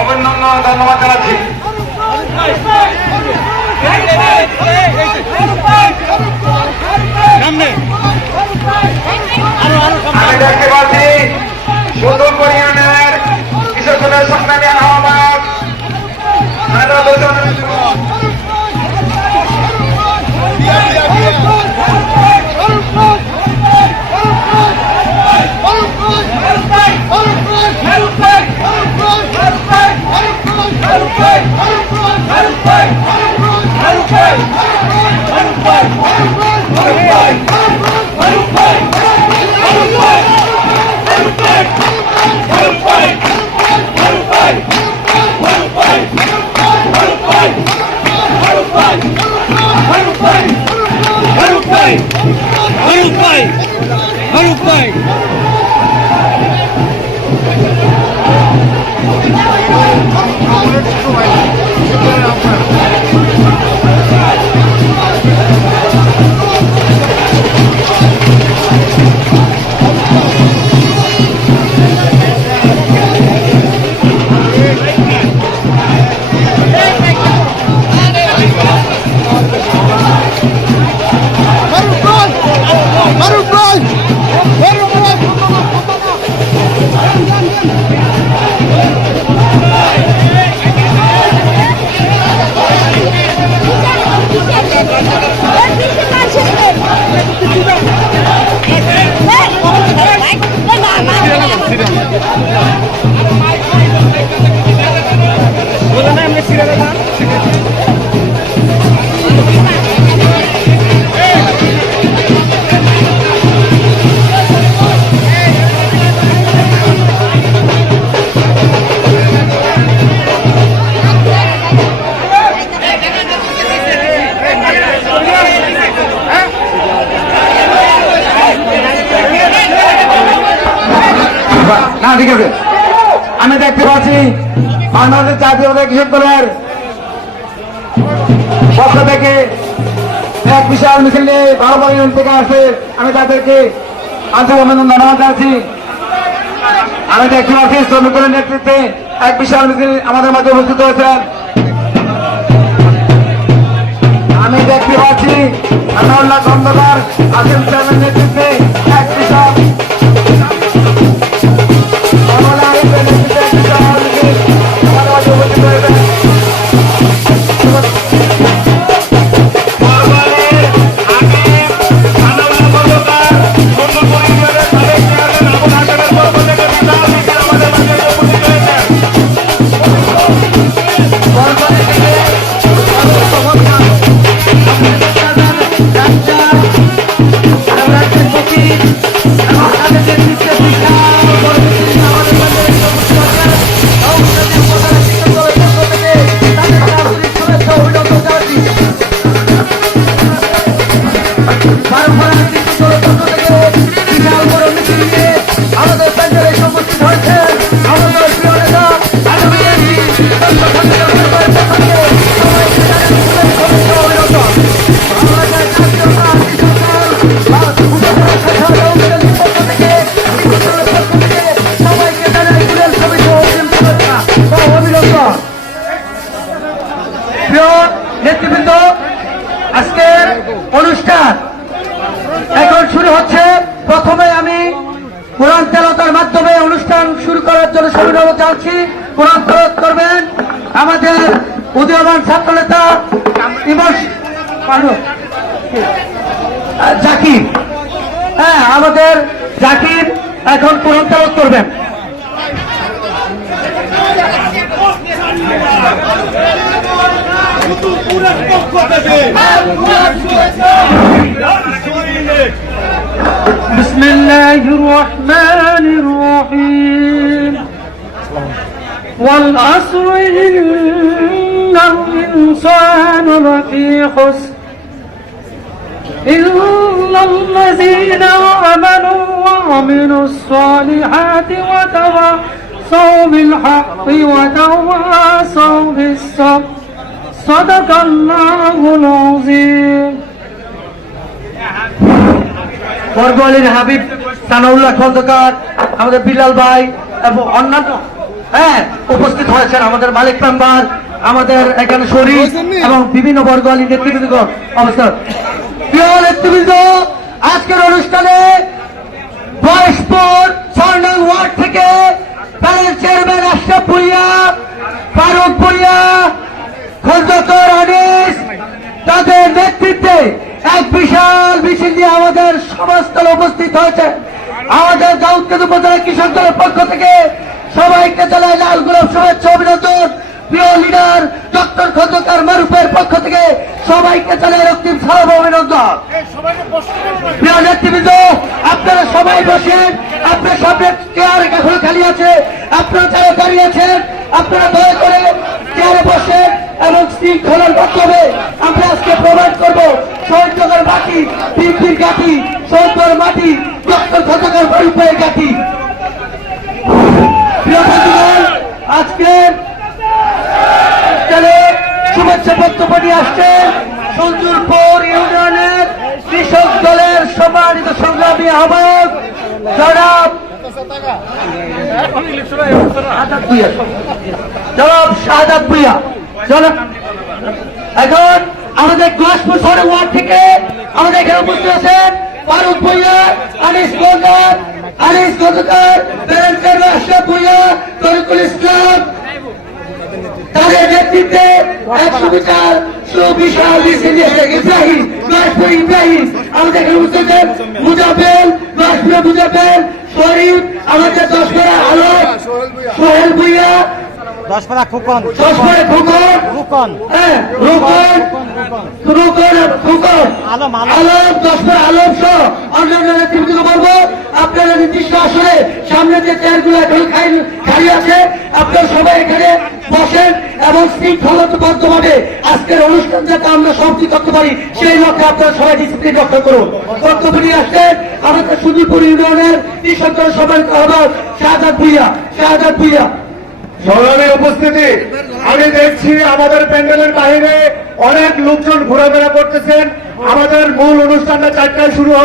অভিনন্দন ধন্যবাদ জানাচ্ছি। আমি দেখতে পাচ্ছি সুন্দরপুর ইউনিয়নের কৃষকদের সংগ্রামী আহ্বায়ক না, ঠিক আছে। আমি দেখতে পাচ্ছি বাংলাদেশ জাতীয় কৃষক দলের পক্ষ থেকে এক বিশাল মিছিল নিয়ে 12 ইউনিয়ন থেকে আসছে। আমি তাদেরকে আন্তরিক অভিনন্দন ধন্যবাদ জানাচ্ছি। আমি দেখতে পাচ্ছি শ্রমিকদের নেতৃত্বে এক বিশাল মিছিল আমাদের মাঝে উপস্থিত হয়েছেন। আমি দেখতে পাচ্ছি আনাউল্লাহ খন্দকার আসিম সাহেবের নেতৃত্বে এক বিশাল নেতৃবৃন্দ, আজকের অনুষ্ঠান এখন শুরু হচ্ছে। প্রথমে আমি কোরআন তেলাওয়াতের মাধ্যমে অনুষ্ঠান শুরু করার জন্য সবিনয় চাচ্ছি। কোরআন তেলাওয়াত করবেন আমাদের উদীয়মান ছাত্র নেতা জাকির। হ্যাঁ, আমাদের জাকির এখন কোরআন তেলাওয়াত করবেন। بسم الله الرحمن الرحيم والعصر إن الإنسان لفي خسر إلا الذين آمنوا وعملوا الصالحات وتواصوا بالحق وتواصوا بالصبر صدق الله العظيم। বরগুয়ালির হাবিব সানাউল্লাহ খন্দকার, আমাদের বিলাল ভাই এবং অন্যান্য হ্যাঁ উপস্থিত হয়েছেন আমাদের মালিক মেম্বার, আমাদের এখানে শরীর এবং বিভিন্ন বর্গালী নেতৃবৃন্দ অবস্থান। প্রিয় নেতৃবৃন্দ, আজকের অনুষ্ঠানে বয়সপুর 6 নং ওয়ার্ড থেকে প্যানেল চেয়ারম্যান আশরাফ ভুঁইয়া, ফারুক ভুঁইয়া, খন্দকার আনিস তাদের নেতৃত্বে এক বিশাল মিছিল নিয়ে আমাদের সমাজস্থলে উপস্থিত হয়েছে। আমাদের দাউদকান্দি উপজেলা কৃষক দলের পক্ষ থেকে সবাইকে জানাই লাল গোলাপ শুভেচ্ছা অভিনন্দন। প্রিয় লিডার ডক্টর খন্দকার মারুফের পক্ষ থেকে সবাইকে জানাই রক্তিম সালাম অভিনন্দন। প্রিয় নেতৃবৃন্দ, আপনারা সবাই বসেন, আপনার সামনে চেয়ার এখনো খালি আছে, আপনারা যারা দাঁড়িয়ে আছেন আপনারা দয়া করে চেয়ারে বসেন এবং শৃঙ্খলার মাধ্যমে আমরা আজকে প্রমাণ করবো শহীদনগর মাটি বিএনপির ঘাঁটি, শহীদনগর মাটি ডক্টর খন্দকার মারুফের ঘাঁটি। প্রিয় বন্ধুগণ, আজকে শুভেচ্ছা বক্তব্য নিয়ে আসছেন সঞ্জুরপুর ইউনিয়নের কৃষক দলের সম্মানিত সংগ্রামী আহ্বায়ক জনাব শাহাদাত ভুঁইয়া। এখন আমাদের গলাশপুর 6 নং ওয়ার্ড থেকে আমাদের এখানে উপস্থিত আছেন ফারুক ভুঁইয়া, আনিস খন্দকার, আশরাফ ভুঁইয়া, তরিকুল ইসলাম, তাদের নেতৃত্বে এক সুবিশাল মিছিল নিয়েছে ইব্রাহিম, আমাদের এখানে উপস্থিত মুজাফের, মুজাফের শরীফ, আমাদের 10 পাড়া আলোক, সোহেল ভুঁইয়া, 10 পাড়া খোকন, 10 পাড়া খোকন, আলম 10 পাড়া আলম সহ অন্যান্য নেতৃত্বকে বলবো আপনারা নির্দিষ্ট আসলে সামনে যে চেয়ারগুলো এখন খালি আছে আপনারা সবাই এখানে বসেন এবং শৃঙ্খলাবদ্ধভাবে আজকের অনুষ্ঠান যাতে আমরা সমাপ্তি করতে পারি সেই লক্ষ্যে আপনারা সবাই ডিসিপ্লিন রক্ষা করুন। বক্তব্য নিয়ে আসছেন আমাদের সুদূরপুর ইউনিয়নের কৃষক দলের সম্মানিত আহ্বায়ক শাহাদাত ভুঁইয়া। সংগ্রামী উপস্থিতি, আমি দেখছি আমাদের প্যান্ডেলের বাইরে অনেক লোকজন ঘোরাফেরা করতেছেন। আমাদের মূল অনুষ্ঠানটা 4টায় শুরু হবে।